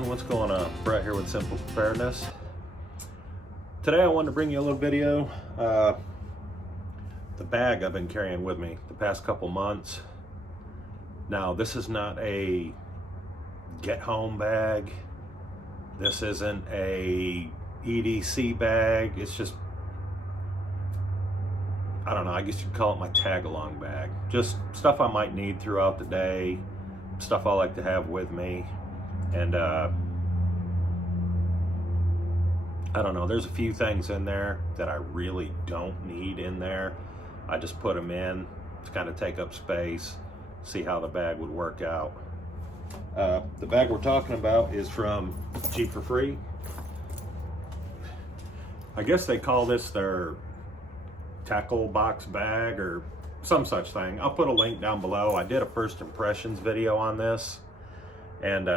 everyone, what's going on? Brett here with Simple Preparedness. Today I wanted to bring you a little video. The bag I've been carrying with me the past couple months. Now this is not a get home bag. This isn't a EDC bag. It's just, I don't know, I guess you'd call it my tag along bag. Just stuff I might need throughout the day, stuff I like to have with me. And I don't know, there's a few things in there that I really don't need in there. I just put them in to kind of take up space, see how the bag would work out. The bag we're talking about is from Cheap for Free. I guess they call this their tackle box bag or some such thing. I'll put a link down below. I did a first impressions video on this, and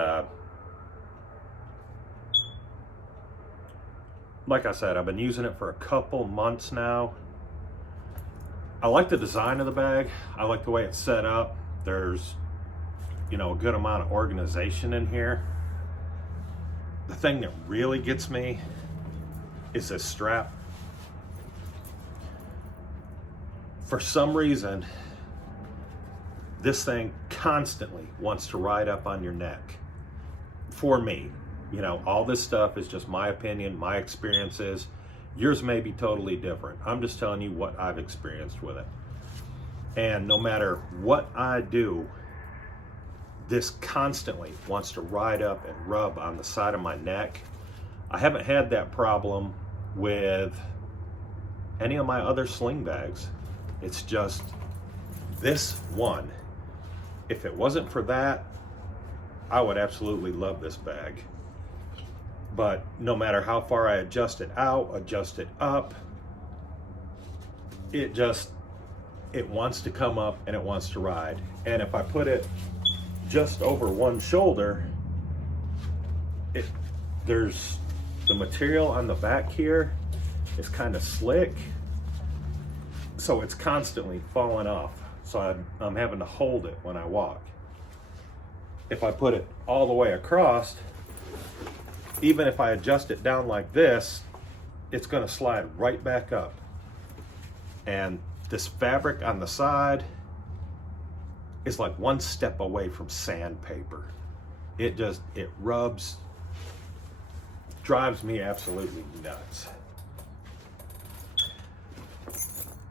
like I said, I've been using it for a couple months now. I like the design of the bag. I like the way it's set up. There's, you know, a good amount of organization in here. The thing that really gets me is this strap. For some reason, this thing constantly wants to ride up on your neck. For me, you know, all this stuff is just my opinion, my experiences. Yours may be totally different. I'm just telling you what I've experienced with it. And no matter what I do, this constantly wants to ride up and rub on the side of my neck. I haven't had that problem with any of my other sling bags. It's just this one. If it wasn't for that, I would absolutely love this bag. But no matter how far I adjust it out, adjust it up, it wants to come up and it wants to ride. And if I put it just over one shoulder, there's the material on the back here is kind of slick, so it's constantly falling off. So I'm having to hold it when I walk. If I put it all the way across, even if I adjust it down like this, it's going to slide right back up. And this fabric on the side is like one step away from sandpaper. It rubs, drives me absolutely nuts.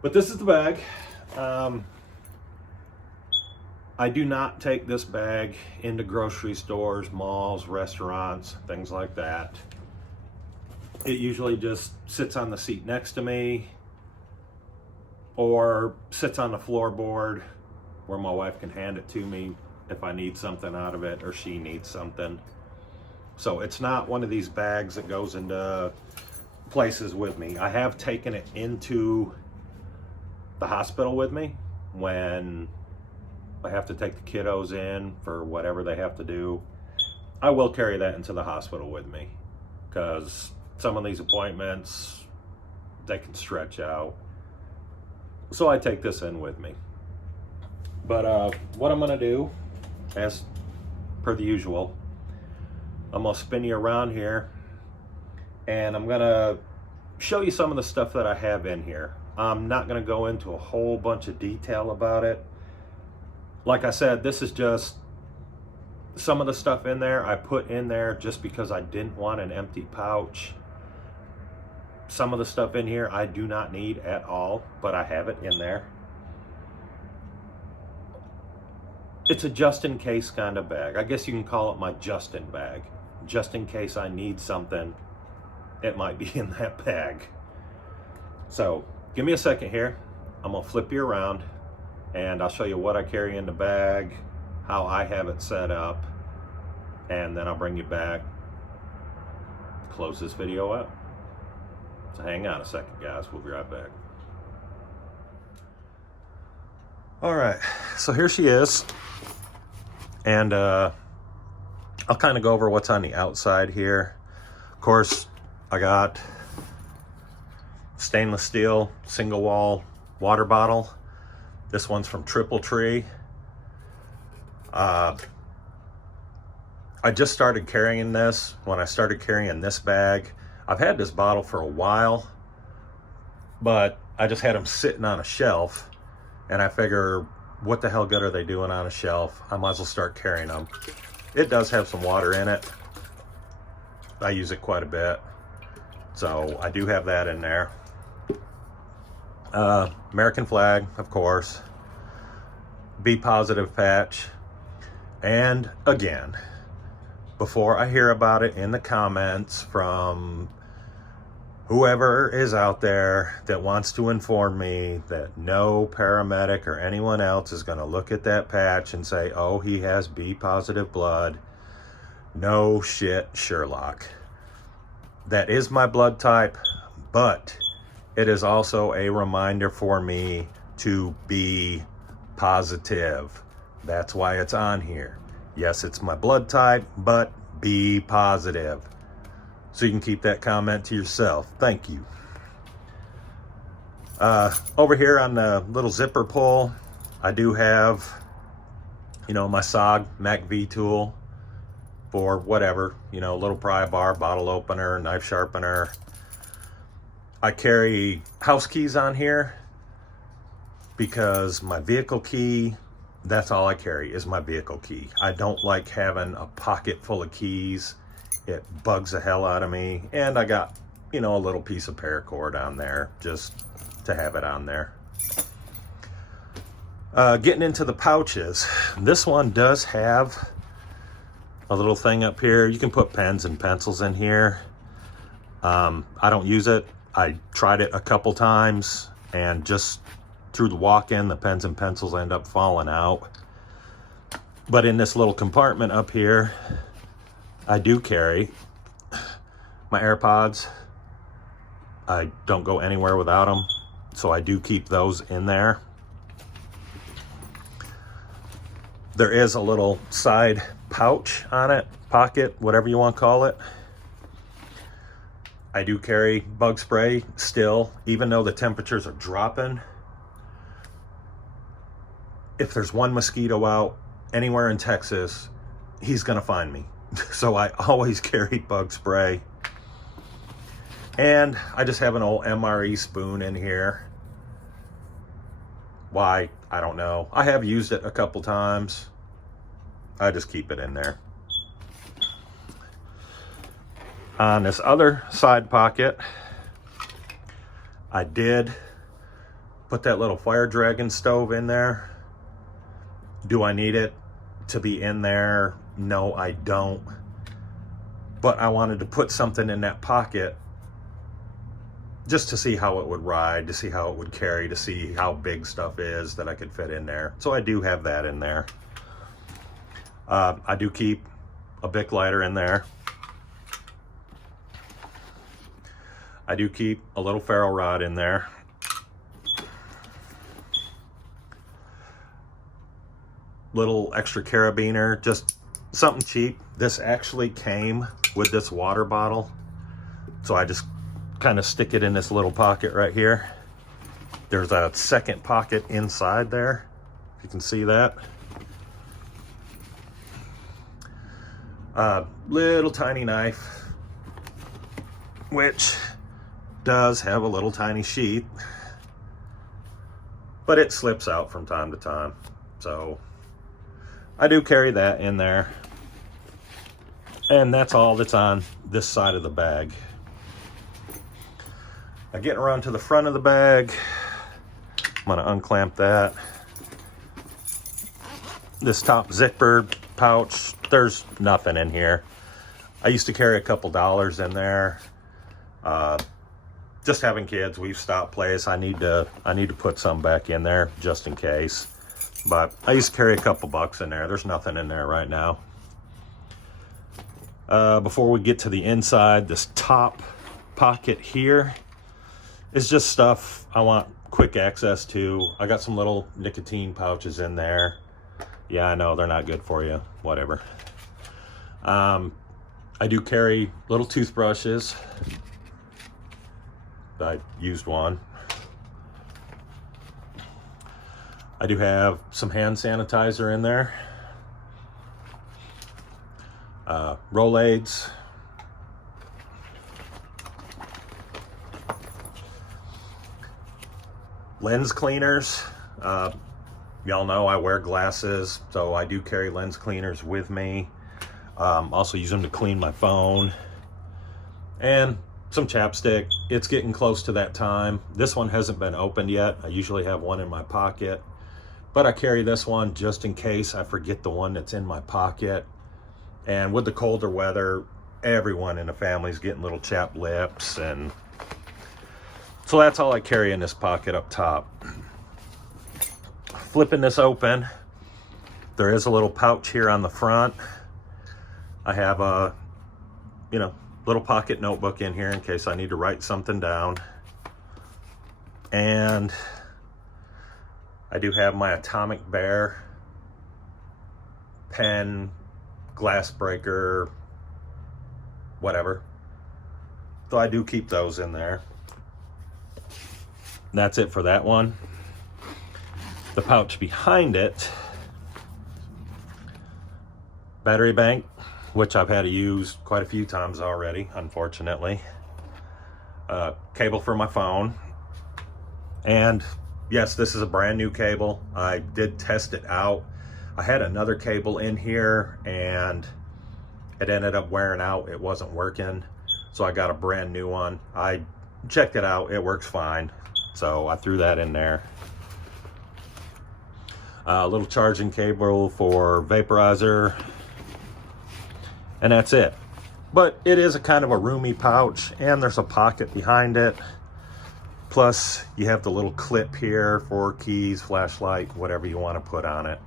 But this is the bag. I do not take this bag into grocery stores, malls, restaurants, things like that. It usually just sits on the seat next to me or sits on the floorboard where my wife can hand it to me if I need something out of it or she needs something. So it's not one of these bags that goes into places with me. I have taken it into the hospital with me when I have to take the kiddos in for whatever they have to do. I will carry that into the hospital with me because some of these appointments, they can stretch out. So I take this in with me. But what I'm gonna do, as per the usual, I'm gonna spin you around here and I'm gonna show you some of the stuff that I have in here. I'm not gonna go into a whole bunch of detail about it. Like I said, this is just some of the stuff in there I put in there just because I didn't want an empty pouch. Some of the stuff in here I do not need at all, but I have it in there. It's a just in case kind of bag. I guess you can call it my Justin bag. Just in case I need something, it might be in that bag. So give me a second here. I'm gonna flip you around and I'll show you what I carry in the bag, how I have it set up, and then I'll bring you back, close this video up. So hang on a second, guys, we'll be right back. All right, so here she is. And I'll kind of go over what's on the outside here. Of course, I got stainless steel single wall water bottle. This one's from Triple Tree. I just started carrying this. When I started carrying this bag, I've had this bottle for a while, but I just had them sitting on a shelf, and I figure, what the hell good are they doing on a shelf? I might as well start carrying them. It does have some water in it. I use it quite a bit, so I do have that in there. American flag, of course. Be positive patch. And again, before I hear about it in the comments from whoever is out there that wants to inform me that no paramedic or anyone else is going to look at that patch and say, oh, he has B positive blood. No shit, Sherlock. That is my blood type, but it is also a reminder for me to be positive. That's why it's on here. Yes, it's my blood type, but be positive. So you can keep that comment to yourself. Thank you. Over here on the little zipper pull, I do have, you know, my SOG Mac V tool for whatever, you know, little pry bar, bottle opener, knife sharpener. I carry house keys on here because my vehicle key, that's all I carry is my vehicle key. I don't like having a pocket full of keys. It bugs the hell out of me. And I got, you know, a little piece of paracord on there just to have it on there. Getting into the pouches, this one does have a little thing up here. You can put pens and pencils in here. I don't use it. I tried it a couple times, and just through the walk-in, the pens and pencils end up falling out. But in this little compartment up here, I do carry my AirPods. I don't go anywhere without them, so I do keep those in there. There is a little side pouch on it, pocket, whatever you want to call it. I do carry bug spray still, even though the temperatures are dropping. If there's one mosquito out anywhere in Texas, he's gonna find me. So I always carry bug spray. And I just have an old MRE spoon in here. Why? I don't know. I have used it a couple times. I just keep it in there. On this other side pocket, I did put that little fire dragon stove in there. Do I need it to be in there? No, I don't. But I wanted to put something in that pocket just to see how it would ride, to see how it would carry, to see how big stuff is that I could fit in there. So I do have that in there. I do keep a Bic lighter in there. I do keep a little ferro rod in there. Little extra carabiner, just something cheap. This actually came with this water bottle, so I just kind of stick it in this little pocket right here. There's a second pocket inside there, if you can see that. Little tiny knife, which does have a little tiny sheath, but it slips out from time to time, so I do carry that in there. And that's all that's on this side of the bag. Now getting around to the front of the bag, I'm gonna unclamp that. This top zipper pouch, there's nothing in here. I used to carry a couple dollars in there. Just having kids, we've stopped place. I need to put some back in there just in case. But I used to carry a couple bucks in there. There's nothing in there right now. Before we get to the inside, this top pocket here is just stuff I want quick access to. I got some little nicotine pouches in there. Yeah, I know they're not good for you. Whatever. I do carry little toothbrushes. I used one. I do have some hand sanitizer in there. Rolaids, lens cleaners. Y'all know I wear glasses, so I do carry lens cleaners with me. Also use them to clean my phone. And some chapstick. It's getting close to that time. This one hasn't been opened yet. I usually have one in my pocket, but I carry this one just in case I forget the one that's in my pocket. And with the colder weather, everyone in the family is getting little chapped lips, and so that's all I carry in this pocket up top. Flipping this open, there is a little pouch here on the front. I have a, little pocket notebook in here in case I need to write something down. And I do have my Atomic Bear pen, glass breaker, whatever. So I do keep those in there. That's it for that one. The pouch behind it, battery bank, which I've had to use quite a few times already, unfortunately. Cable for my phone. And yes, this is a brand new cable. I did test it out. I had another cable in here and it ended up wearing out. It wasn't working. So I got a brand new one. I checked it out. It works fine. So I threw that in there. A little charging cable for vaporizer. And that's it. But it is a kind of a roomy pouch, and there's a pocket behind it. Plus, you have the little clip here for keys, flashlight, whatever you want to put on it.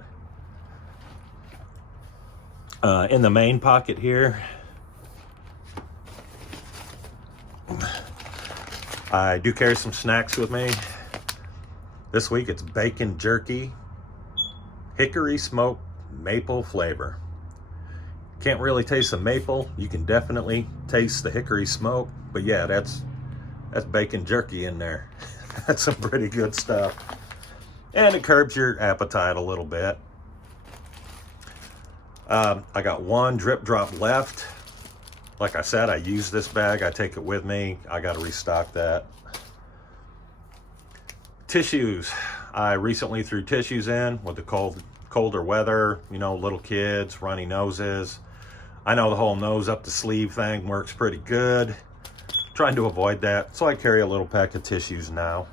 In the main pocket here, I do carry some snacks with me. This week it's bacon jerky, hickory smoked maple flavor. Can't really taste the maple. You can definitely taste the hickory smoke, but yeah, that's bacon jerky in there. That's some pretty good stuff. And it curbs your appetite a little bit. I got one drip drop left. Like I said, I use this bag. I take it with me. I got to restock that. Tissues. I recently threw tissues in with the colder weather. Little kids, runny noses. I know the whole nose up the sleeve thing works pretty good. Trying to avoid that, so I carry a little pack of tissues now.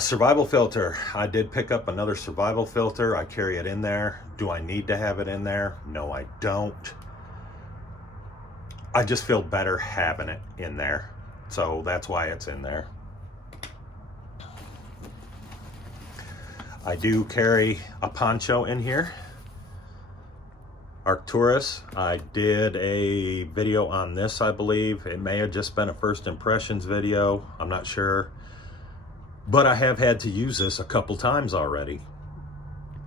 Survival filter. I did pick up another survival filter. I carry it in there. Do I need to have it in there? No, I don't. I just feel better having it in there. So that's why it's in there. I do carry a poncho in here. Arcturus. I did a video on this, I believe. It may have just been a first impressions video. I'm not sure. But I have had to use this a couple times already.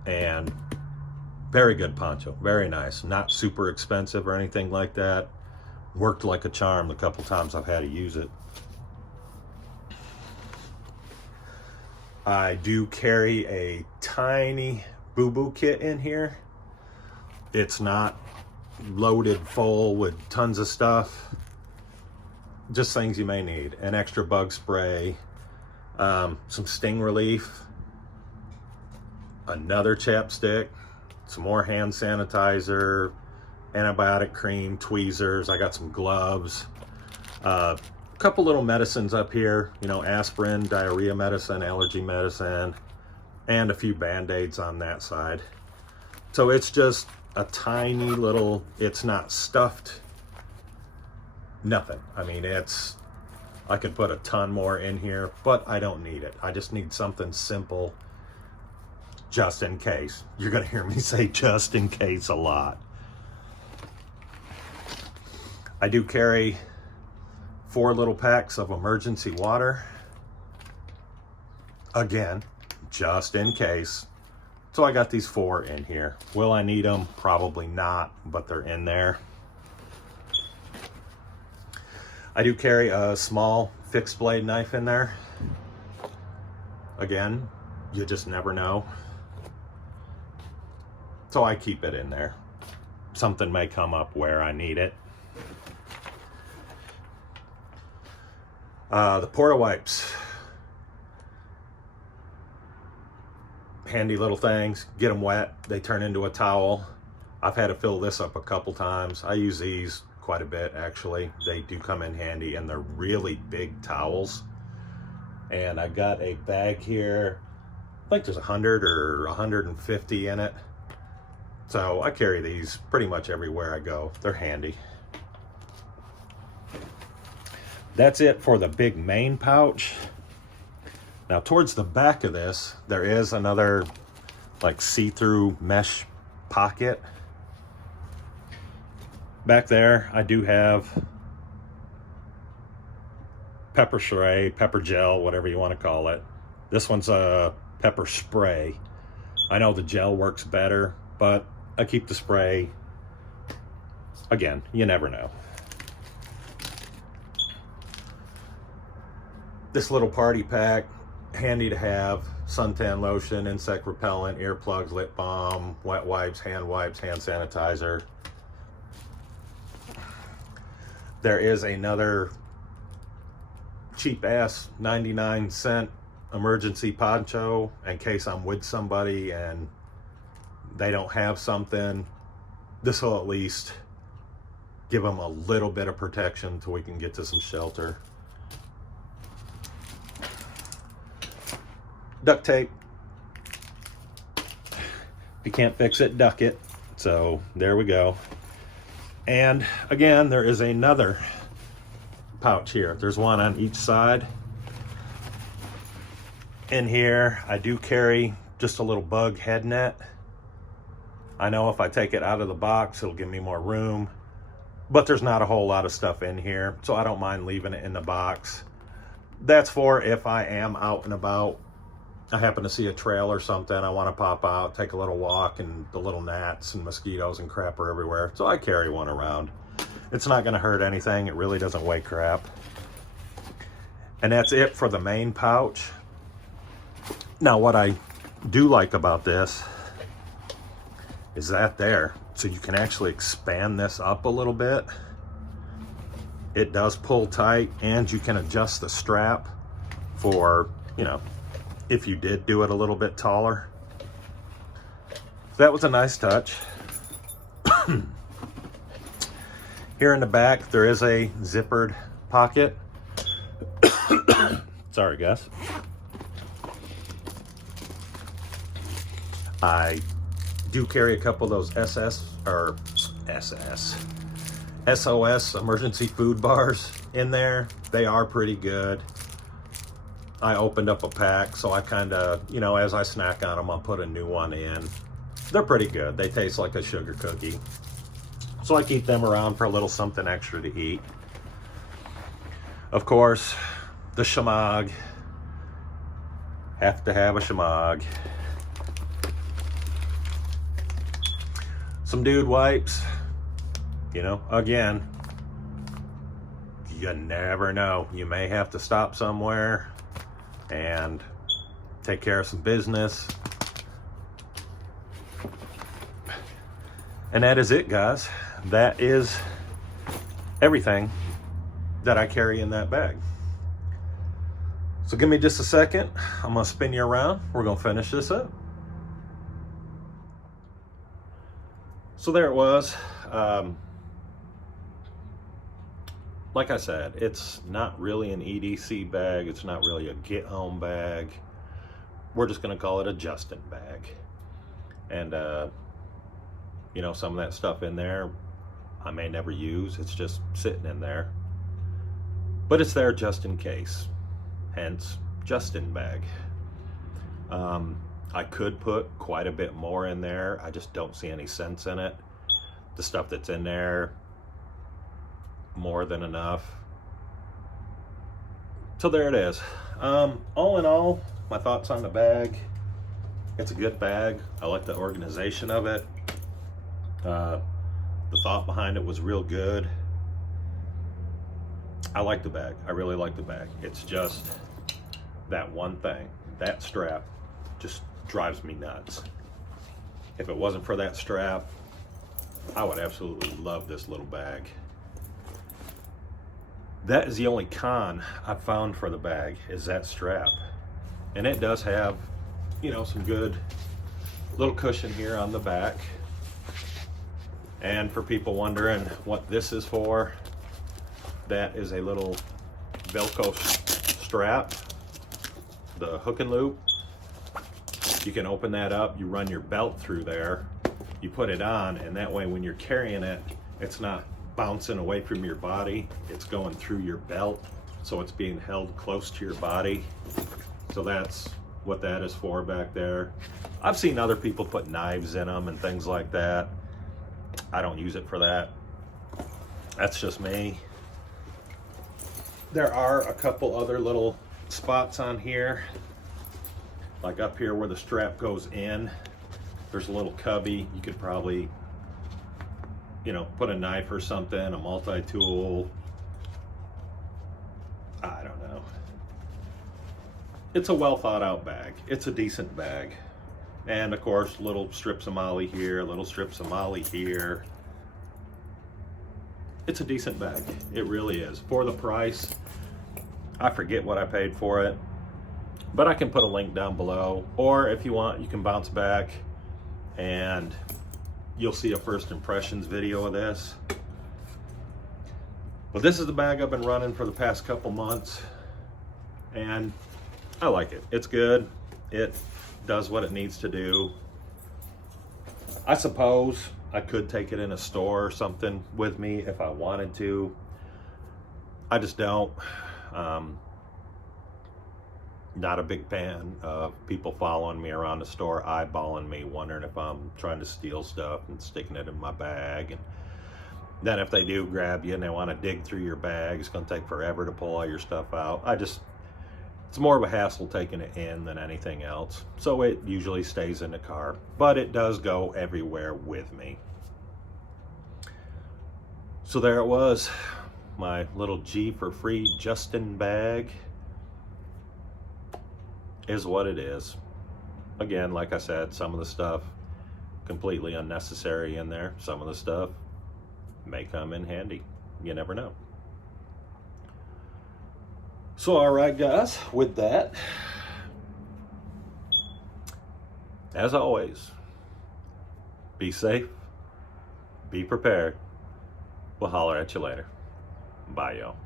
And very good poncho. Very nice. Not super expensive or anything like that. Worked like a charm the couple times I've had to use it. I do carry a tiny Booboo Kit in here. It's not loaded full with tons of stuff. Just things you may need. An extra bug spray, some sting relief, another chapstick, some more hand sanitizer, antibiotic cream, tweezers. I got some gloves, a couple little medicines up here, aspirin, diarrhea medicine, allergy medicine, and a few band-aids on that side. So it's just a tiny little, it's not stuffed, nothing. I mean, I could put a ton more in here, but I don't need it. I just need something simple, just in case. You're gonna hear me say just in case a lot. I do carry 4 little packs of emergency water. Again, just in case. So I got these 4 in here. Will I need them? Probably not, but they're in there. I do carry a small fixed blade knife in there. Again, you just never know. So I keep it in there. Something may come up where I need it. The Porta wipes. Handy little things. Get them wet, they turn into a towel. I've had to fill this up a couple times. I use these quite a bit, actually. They do come in handy, and they're really big towels. And I got a bag here. I think there's 100 or 150 in it. So I carry these pretty much everywhere I go. They're handy. That's it for the big main pouch. Now towards the back of this, there is another like see-through mesh pocket. Back there, I do have pepper spray, pepper gel, whatever you want to call it. This one's a pepper spray. I know the gel works better, but I keep the spray. Again, you never know. This little party pack, handy to have. Suntan lotion, insect repellent, earplugs, lip balm, wet wipes, hand sanitizer. There is another cheap ass 99-cent emergency poncho in case I'm with somebody and they don't have something. This will at least give them a little bit of protection until we can get to some shelter. Duct tape. If you can't fix it, duck it. So there we go. And again, there is another pouch here. There's one on each side. In here, I do carry just a little bug head net. I know if I take it out of the box, it'll give me more room, but there's not a whole lot of stuff in here, so I don't mind leaving it in the box. That's for if I am out and about. I happen to see a trail or something, I want to pop out, take a little walk, and the little gnats and mosquitoes and crap are everywhere, so I carry one around. It's not going to hurt anything. It really doesn't weigh crap. And that's it for the main pouch. Now, what I do like about this is that there, so you can actually expand this up a little bit. It does pull tight, and you can adjust the strap for, you know, if you did do it a little bit taller. That was a nice touch. Here in the back, there is a zippered pocket. Sorry, guys. I do carry a couple of those SOS emergency food bars in there. They are pretty good. I opened up a pack, so I kind of, you know, as I snack on them, I'll put a new one in. They're pretty good. They taste like a sugar cookie. So I keep them around for a little something extra to eat. Of course, the shamag. Have to have a shamag. Some dude wipes. You know, again, you never know. You may have to stop somewhere and take care of some business. And that is it, guys. That is everything that I carry in that bag. So give me just a second. I'm gonna spin you around. We're gonna finish this up. So there it was. Like I said, it's not really an EDC bag. It's not really a get home bag. We're just gonna call it a Justin bag. And you know, some of that stuff in there I may never use. It's just sitting in there. But it's there just in case. Hence, Justin bag. I could put quite a bit more in there. I just don't see any sense in it. The stuff that's in there, more than enough. So there it is. All in all, my thoughts on the bag. It's a good bag. I like the organization of it. The thought behind it was real good. I like the bag. I really like the bag. It's just that one thing. That strap just drives me nuts. if it wasn't for that strap, I would absolutely love this little bag. That is the only con I've found for the bag, is that strap. And it does have, you know, some good little cushion here on the back. And for people wondering what this is for, that is a little Velcro strap, the hook and loop. You can open that up, you run your belt through there, you put it on, and that way when you're carrying it, it's not bouncing away from your body, it's going through your belt, so it's being held close to your body. So that's what that is for back there. I've seen other people put knives in them and things like that. I don't use it for that. That's just me. There are a couple other little spots on here, like up here where the strap goes in. There's a little cubby. You could probably, you know, put a knife or something, a multi-tool. I don't know. It's a well thought out bag. It's a decent bag. And of course, little strips of molly here, little strips of molly here. It's a decent bag. It really is. For the price, I forget what I paid for it, but I can put a link down below. Or if you want, you can bounce back and you'll see a first impressions video of this. But this is the bag I've been running for the past couple months, and I like it. It's good. It does what it needs to do. I suppose I could take it in a store or something with me if I wanted to. I just don't. Not a big fan of people following me around the store, eyeballing me, wondering if I'm trying to steal stuff and sticking it in my bag. And then if they do grab you and they want to dig through your bag, it's going to take forever to pull all your stuff out. It's more of a hassle taking it in than anything else. So it usually stays in the car, but it does go everywhere with me. So there it was, my little G for free Justin bag. Is what it is. Again, like I said, some of the stuff completely unnecessary in there. Some of the stuff may come in handy. You never know. So, all right, guys, with that, as always, be safe, be prepared. We'll holler at you later. Bye, y'all.